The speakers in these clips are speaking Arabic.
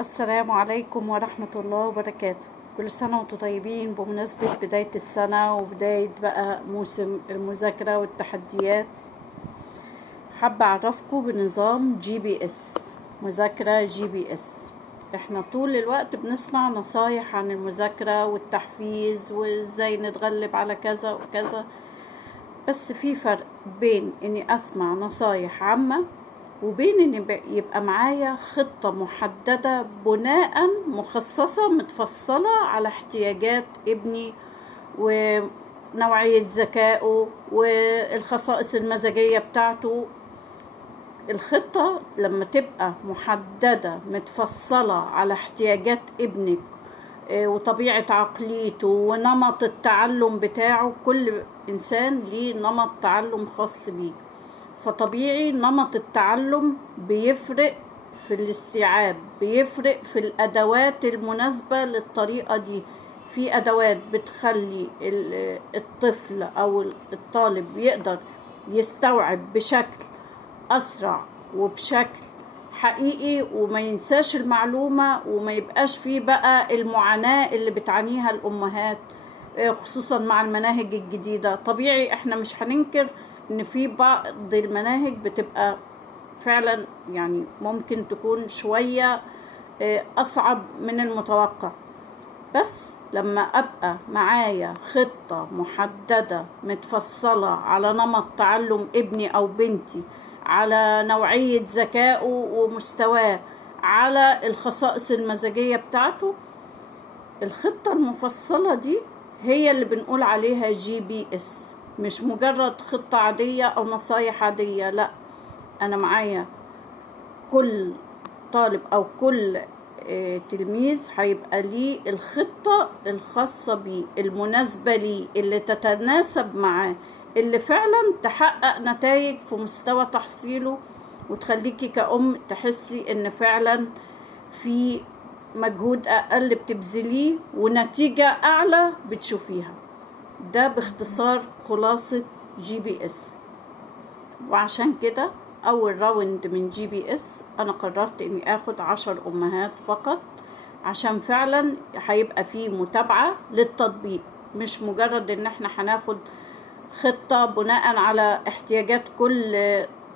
السلام عليكم ورحمة الله وبركاته. كل سنة وانتم طيبين بمناسبة بداية السنة وبداية بقى موسم المذاكرة والتحديات. حابة أعرفكم بنظام GPS، مذاكرة GPS. احنا طول الوقت بنسمع نصايح عن المذاكرة والتحفيز وازاي نتغلب على كذا وكذا، بس في فرق بين اني اسمع نصايح عامة وبين ان يبقى معايا خطة محددة بناء مخصصة متفصلة على احتياجات ابني ونوعية ذكائه والخصائص المزاجية بتاعته. الخطة لما تبقى محددة متفصلة على احتياجات ابنك وطبيعة عقليته ونمط التعلم بتاعه، كل إنسان ليه نمط تعلم خاص بيه، فطبيعي نمط التعلم بيفرق في الاستيعاب، بيفرق في الأدوات المناسبة للطريقة دي. في أدوات بتخلي الطفل أو الطالب يقدر يستوعب بشكل أسرع وبشكل حقيقي وما ينساش المعلومة وما يبقاش فيه بقى المعاناة اللي بتعانيها الأمهات، خصوصا مع المناهج الجديدة. طبيعي احنا مش هننكر ان في بعض المناهج بتبقى فعلا يعني ممكن تكون شوية أصعب من المتوقع، بس لما أبقى معايا خطة محددة متفصلة على نمط تعلم ابني أو بنتي، على نوعية ذكائه ومستواه، على الخصائص المزاجية بتاعته، الخطة المفصلة دي هي اللي بنقول عليها GPS، مش مجرد خطة عادية أو نصايح عادية. لا، أنا معايا كل طالب أو كل تلميذ هيبقى ليه الخطة الخاصة بيه المناسبة ليه اللي تتناسب معاه، اللي فعلا تحقق نتائج في مستوى تحصيله وتخليكي كأم تحسي ان فعلا في مجهود أقل بتبذليه ونتيجة أعلى بتشوفيها. ده باختصار خلاصة GPS. وعشان كده أول راوند من GPS أنا قررت إني أخد 10 أمهات فقط، عشان فعلا هيبقى فيه متابعة للتطبيق، مش مجرد إن احنا هناخد خطة بناء على احتياجات كل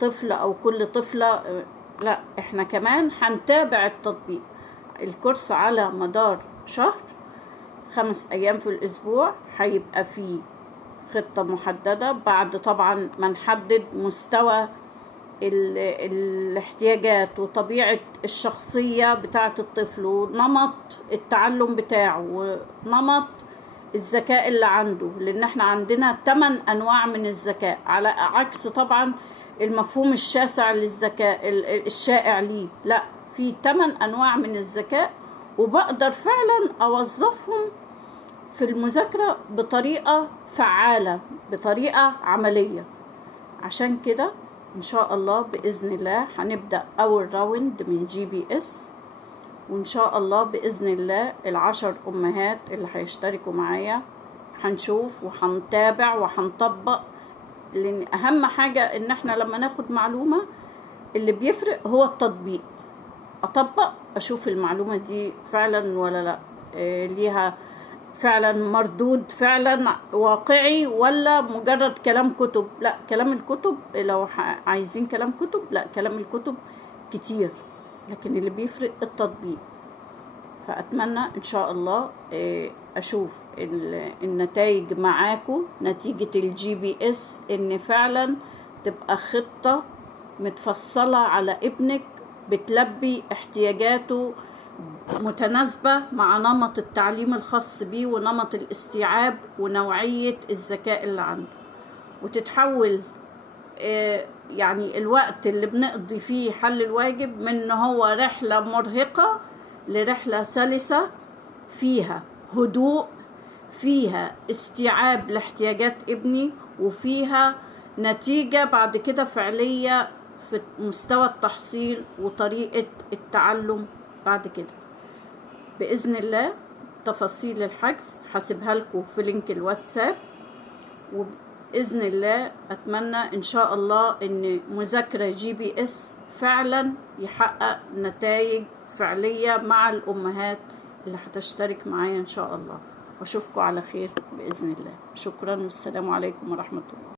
طفل أو كل طفلة. لا، احنا كمان هنتابع التطبيق. الكورس على مدار شهر، 5 أيام في الأسبوع، هيبقى فيه خطة محددة بعد طبعا ما نحدد مستوى الاحتياجات وطبيعة الشخصية بتاعة الطفل ونمط التعلم بتاعه ونمط الذكاء اللي عنده، لأن احنا عندنا 8 أنواع من الذكاء، على عكس طبعا المفهوم الشاسع للذكاء الشائع ليه. لا، في 8 أنواع من الذكاء، وبقدر فعلا أوظفهم في المذاكرة بطريقة فعالة، بطريقة عملية. عشان كده إن شاء الله بإذن الله هنبدأ أول راوند من GPS، وإن شاء الله بإذن الله 10 أمهات اللي هيشتركوا معايا هنشوف وهنتابع وهنطبق، لأن أهم حاجة إن احنا لما ناخد معلومة اللي بيفرق هو التطبيق. أطبق أشوف المعلومة دي فعلا ولا لا، ليها فعلا مردود فعلا واقعي ولا مجرد كلام كتب. لا، كلام الكتب لو عايزين كلام كتب، لا، كلام الكتب كتير، لكن اللي بيفرق التطبيق. فأتمنى إن شاء الله أشوف النتائج معاكم، نتيجة GPS، إن فعلا تبقى خطة متفصلة على ابنك بتلبي احتياجاته متناسبة مع نمط التعليم الخاص بيه ونمط الاستيعاب ونوعية الذكاء اللي عنده، وتتحول يعني الوقت اللي بنقضي فيه حل الواجب من إن هو رحلة مرهقة لرحلة سلسة فيها هدوء، فيها استيعاب لاحتياجات ابني، وفيها نتيجة بعد كده فعلية في مستوى التحصيل وطريقة التعلم بعد كده. بإذن الله تفاصيل الحجز هسيبها لكم في لينك الواتساب، وبإذن الله أتمنى إن شاء الله إن مذاكرة GPS فعلا يحقق نتائج فعلية مع الأمهات اللي هتشترك معايا إن شاء الله. وأشوفكم على خير بإذن الله. شكرا والسلام عليكم ورحمة الله.